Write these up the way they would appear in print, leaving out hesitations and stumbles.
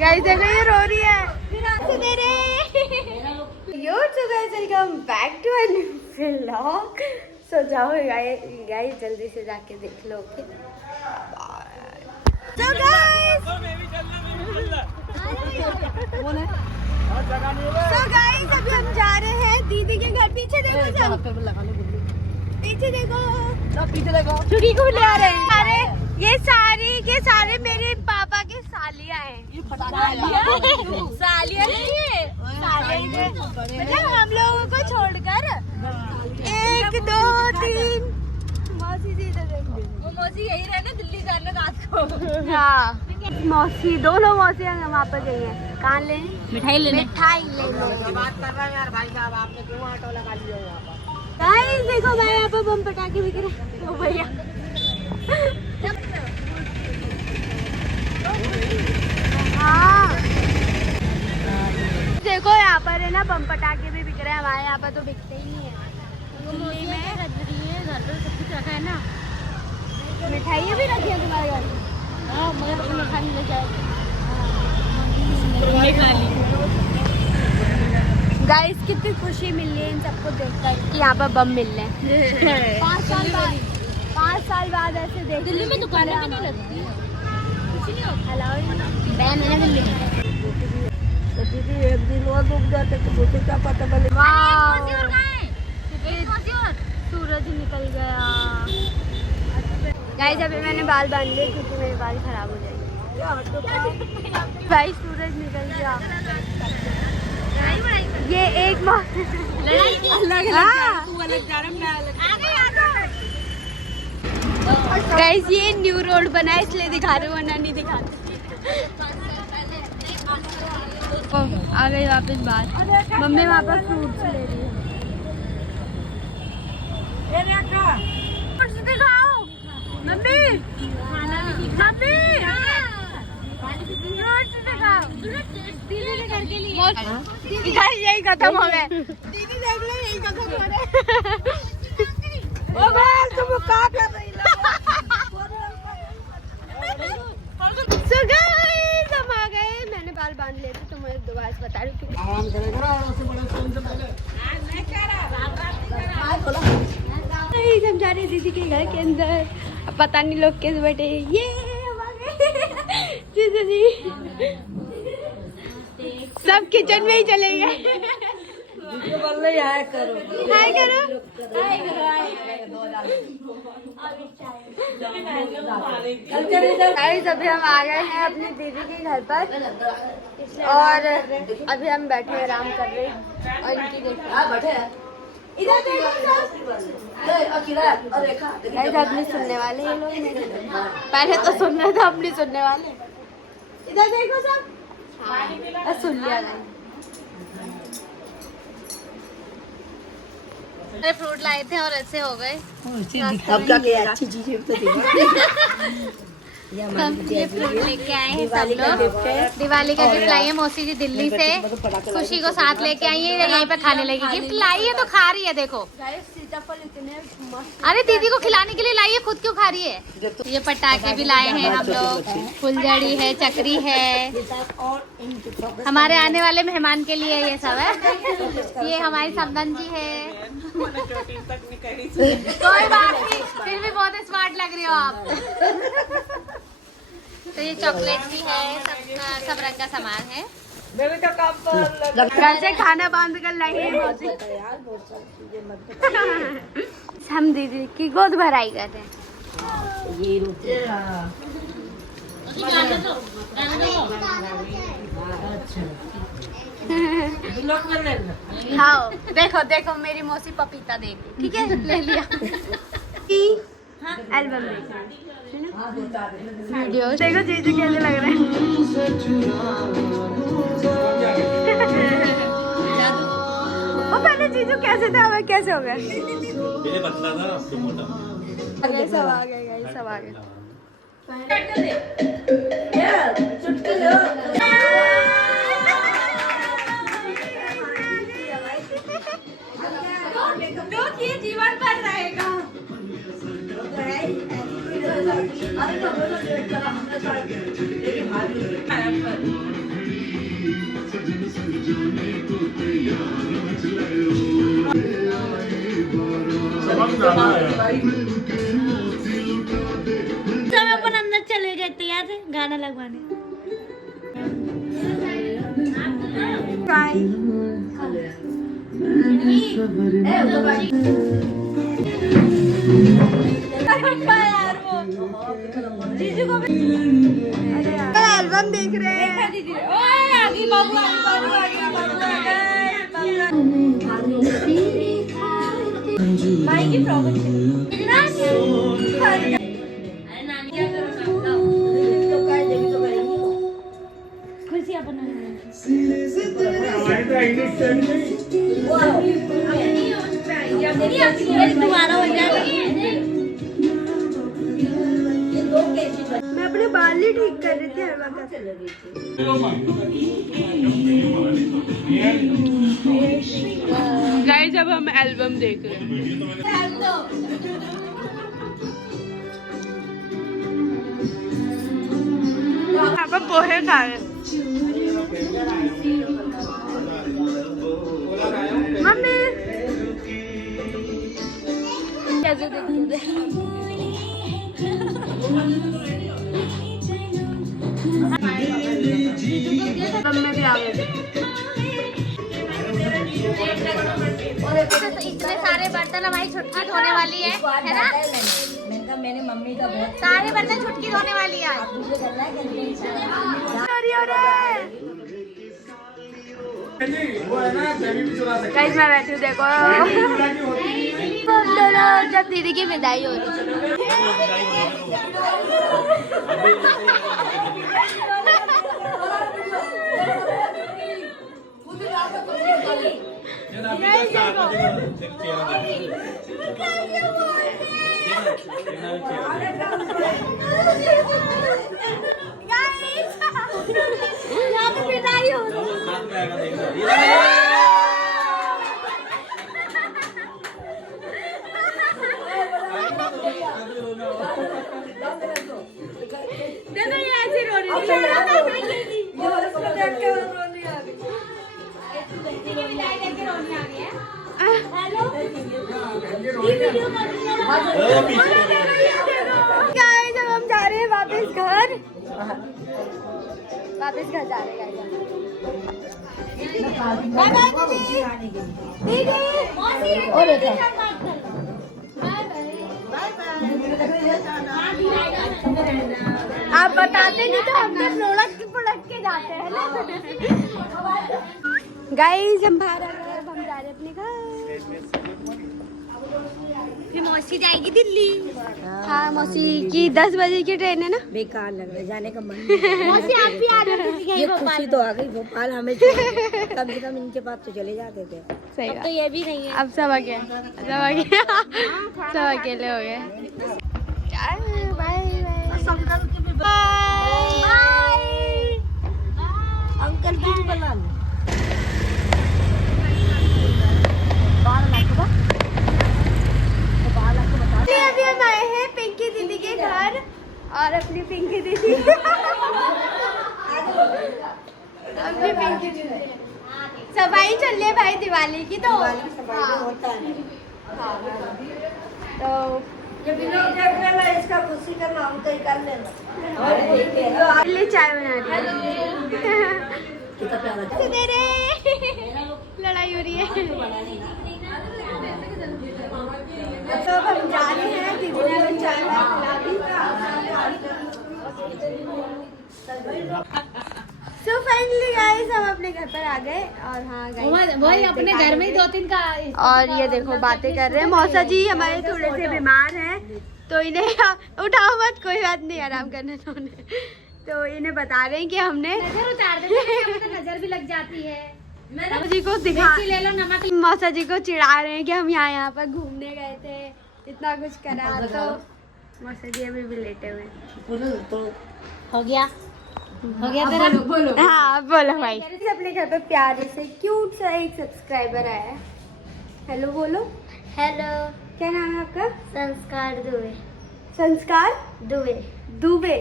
Guys देखो ये रो रही है। Yo so guys welcome back to a new vlog. सो जाओ गाइस जल्दी से जाके देख लो। सो गाइस अभी हम जा रहे हैं दीदी के घर। पीछे देखो सब, पीछे देखो, पीछे देखो छुरी को ले आ रहे हैं। अरे ये सारे मेरे पापा के सालियाँ हैं। सालियाँ नहीं है, मतलब हम लोगों को छोड़कर 1 2 3 मौसी जी इधर देखो। वो मौसी यही रहना, दिल्ली जाना रात को। हाँ मौसी, दोनों मौसियाँ वहाँ पर गई हैं। कहाँ लेने? मिठाई लेने। बात कर रहा है यार भाई साहब, आपने क्यों ऑटो लगा लिया यहाँ पर? गाइस देखो भाई यहाँ पर बम पटाखे बिक रहे हैं। ओ भैया हाँ देखो यहाँ पर है ना बम पटाखे भी बिक रहे हैं। हमारे यहाँ पर तो बिकते ही नहीं है। दिल्ली में घर पर सब कुछ रखा है ना। मिठाइयाँ भी रखी है तुम्हारे घर में? हाँ मगर अपने खाने ले जाए। गाइस कितनी खुशी मिल रही है इन सबको देखकर कि यहाँ पर बम मिल रहे हैं। 5 साल बाद ऐसे देख। दिल्ली में दुकानें भी नहीं लगती, कुछ नहीं होता। बैन है ना दिल्ली में। तो दीदी एक दिन और रुक जाते तो मुझे क्या पता बने। सूरज निकल गया। गाइस अभी मैंने बाल बांध लिए क्योंकि मेरे बाल खराब हो जाएंगे। भाई सूरज निकल गया। ये एक गाइस ये न्यू रोड बना है इसलिए दिखा रहे हो, वरना नहीं दिखाते। आ गई वापस बात। मम्मी वहाँ पर फ्रूट्स ले रही है। फ्रूट्स दिखाओ मम्मी, मम्मी फ्रूट्स दिखाओ। दीदी के घर के लिए यही खत्म हो गए। दीदी देख लो यही खत्म हो गए। तुम क्या कर रही हो? So guys हम आ गए। मैंने बाल बांध लिए थे तो मैं दोबारा से बता रही हूँ। समझा रही दीदी के घर के अंदर। अब पता नहीं लोग कैसे बैठे। ये जीजू जी सब किचन में ही चले गए। हाय करो, हाय करो। अभी हम आ गए हैं अपनी दीदी के घर पर और अभी हम बैठे आराम कर रहे हैं। और इनकी देखो इधर देखो अपने सुनने वाले ये लोग। पहले तो सुन रहे थे, अपनी सुनने वाले। इधर देखो सब सुन लिया। फ्रूट लाए थे और ऐसे हो गए। अब क्या अच्छी चीजें हम ये फ्रूट लेके आए हैं सब लोग। दिवाली का गिफ्ट लाई है मौसी जी दिल्ली से। खुशी को साथ लेके आई है, यहीं पे खाने लगी। गिफ्ट लाई है तो खा रही है। देखो अरे दीदी को खिलाने के लिए लाई है, खुद क्यों खा रही है? ये पटाखे भी लाए हैं हम लोग। फुलझड़ी है, चक्री है। हमारे आने वाले मेहमान के लिए ये सब है। ये हमारी समदन जी है। कोई बात नहीं, फिर भी बहुत स्मार्ट लग रही हो आप। तो ये चॉकलेट भी है, सब रंग का सामान है। घर से खाना बांध कर लाएंगे। हम दीदी की गोद भराई कर रहे हैं। हाँ देखो देखो मेरी मौसी पपीता देख, ठीक है ले लिया। एल्बम वीडियो देखो जीजू कैसे लग रहे हैं। वो पहले जीजू कैसे थे, अब कैसे हो गए? सब आ गए गाइस, सब आ गए। जीवन पर रहेगा। सब अपन अंदर चले गए तैयार थे गाना लगवाने। जीजू को एल्बम देख रहे हैं। आगे बाबू भाई की प्रॉब्लम खुशियाँ तुम्हारा हो जाएगा। मैं अपने बाल ही ठीक कर रही थी हर वक्त। गाइस अब हम एल्बम देख रहे हैं। यहाँ पर पोहे खा रहे हैं। मम्मी कैसे दिखते थे? में भी आ गए। इतने सारे बर्तन हमारी छुटकी धोने वाली है ना? मैंने मम्मी का बहुत सारे बर्तन छुटकी धोने वाली है। गाइस मैं बैठी हूँ देखो। जब दीदी की विदाई हो रही विदाई हो देखो ये ऐसी रो रही है। हेलो गाइस अब हम जा रहे हैं वापस घर जा रहे हैं। बाय बाय दीदी आप बताते नहीं तो हम तो लुढ़क के जाते हैं ना। गाइस हम बाहर आ गए, अब हम जा रहे हैं अपने घर। फिर मौसी जाएगी दिल्ली। हाँ मौसी की 10 बजे की ट्रेन है ना। बेकार लग रहा है, जाने का मन मौसी आप भी आ जाते ये खुशी तो आ गई भोपाल हमें कम से कम इनके पास तो चले जाते थे। सही तो ये भी नहीं है। अब सब अकेले हो गए। अंकल की बना अभी हम आए हैं पिंकी दीदी के घर और अपनी पिंकी दीदी अपनी पिंकी दीदी सफाई चल रही है भाई दिवाली की तो होता है तो जब लोग देख लेना इसका खुशी का नाम तो कर लेना। ले चाय बना रही लड़ाई हो रही है। तो हम जा रहे हैं, दीदी ने हमें चाय पिला दी। सो फाइनली गाइस हम अपने घर पर आ गए और हाँ गाइस वही अपने घर में ही 2-3 का। और ये देखो बातें कर रहे हैं। मौसा जी हमारे थोड़े से बीमार हैं तो इन्हें उठाओ मत, कोई बात नहीं, आराम करने दो उन्हें। तो इन्हें बता रहे हैं कि हमने नजर उतार देते, नजर भी लग जाती है। मौसा जी को दिखा ले लो नमक। मौसा जी को चिढ़ा रहे हैं कि हम यहाँ पर घूमने गए थे, इतना कुछ करा। तो मौसा जी अभी भी लेटे हुए। तो हो गया तेरा। बोलो हाँ बोलो भाई। अपने घर पे प्यारे से क्यूट सा एक सब्सक्राइबर आया है। हेलो बोलो। हेलो, क्या नाम है आपका? संस्कार दुबे। संस्कार दुबे दुबे।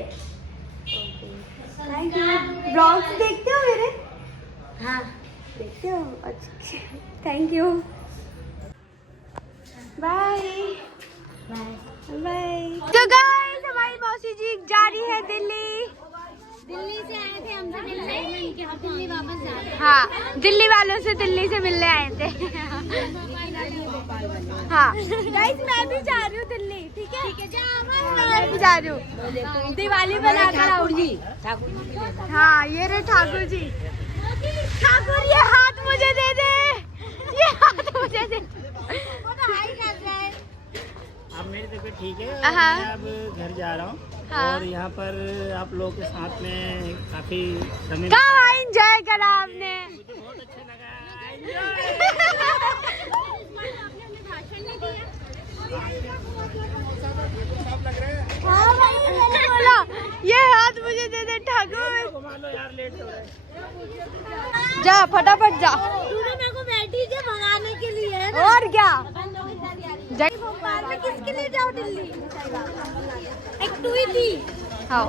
ब्लॉग्स देखते हो मेरे? हाँ देखते हो? अच्छा थैंक यू, बाय बाय। तो गाइस हमारी मौसी जी जा रही है दिल्ली। दिल्ली से आए थे हमसे मिलने कि हम दिल्ली वापस जा रहे हैं। हाँ, दिल्ली वालों से दिल्ली से मिलने आए थे। हाँ गाइस मैं भी जा रही हूँ दिल्ली, ठीक है? मैं भी जा रही हूँ, दिवाली बनाकर आऊंगी। हाँ ये रहे ठाकुर जी। ठाकुर ये हाथ मुझे दे दे, ये हाथ मुझे दे। अब मेरी तबीयत ठीक है, हाँ। मैं अब घर जा रहा हूँ। हाँ। और यहाँ पर आप लोगों के साथ में काफी समय कहाँ एंजॉय करा आपने? मुझे बहुत अच्छा लगा। हाँ भाई मैंने बोला ये हाथ मुझे दे दे ठाकुर। घुमा लो यार, लेट हो रहा है। जा फटाफट जा। तूने मेरे को बैठी थी भगाने के लिए है ना? और क्या? भोपाल में किसके लिए जाओ दिल्ली? एक तू ही थी। हाँ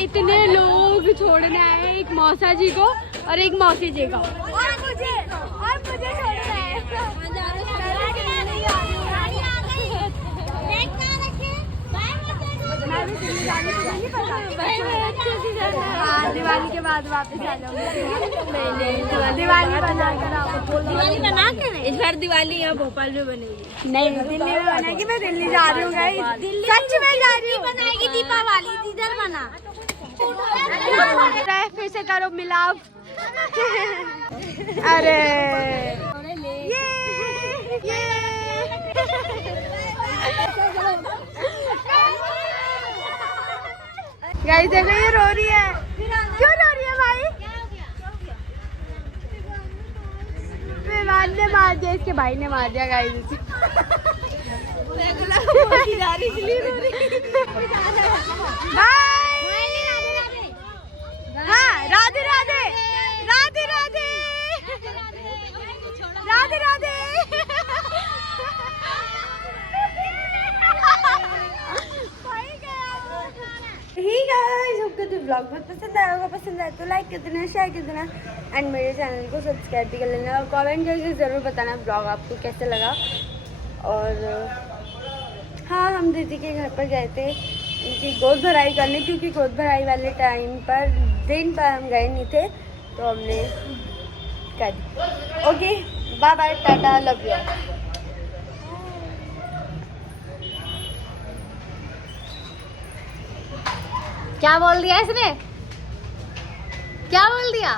इतने लोग छोड़ने आए, एक मौसा जी को और एक मौसी जी को, और मुझे छोड़ना है। हाँ दिवाली के बाद वापस आ जाऊंगी। दिवाली बना कर दिवाली बना के इस बार दिवाली यहाँ भोपाल में बनेगी। नहीं दिल्ली में बनेगी। मैं दिल्ली जा रही हूँ गाइस, सच में जा रही हूँ। बनाएगी दीपावली इधर बना। फिर से करो मिलाप। अरे ये गाइस देखो ये रो रही है। क्यों रो रही है भाई? मेहमान ने मार दिया, इसके भाई ने मार दिया गाइस इसे। बाय। हाँ राधे राधे राधे राधे राधे राधे। ठीक है सबको तो ब्लॉग बहुत पसंद आया होगा, पसंद आया तो लाइक कर देना, शेयर कर देना एंड मेरे चैनल को सब्सक्राइब भी कर लेना और कमेंट करके ज़रूर बताना ब्लॉग आपको कैसे लगा। और हाँ हम दीदी के घर पर गए थे उनकी गोद भराई करने, क्योंकि गोद भराई वाले टाइम पर दिन पर हम गए नहीं थे तो हमने कर दी। Okay bye bye tata love you. क्या बोल दिया इसने? क्या बोल दिया?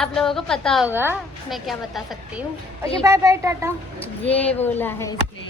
आप लोगों को पता होगा, मैं क्या बता सकती हूँ। Okay bye bye tata. ये बोला है इसने।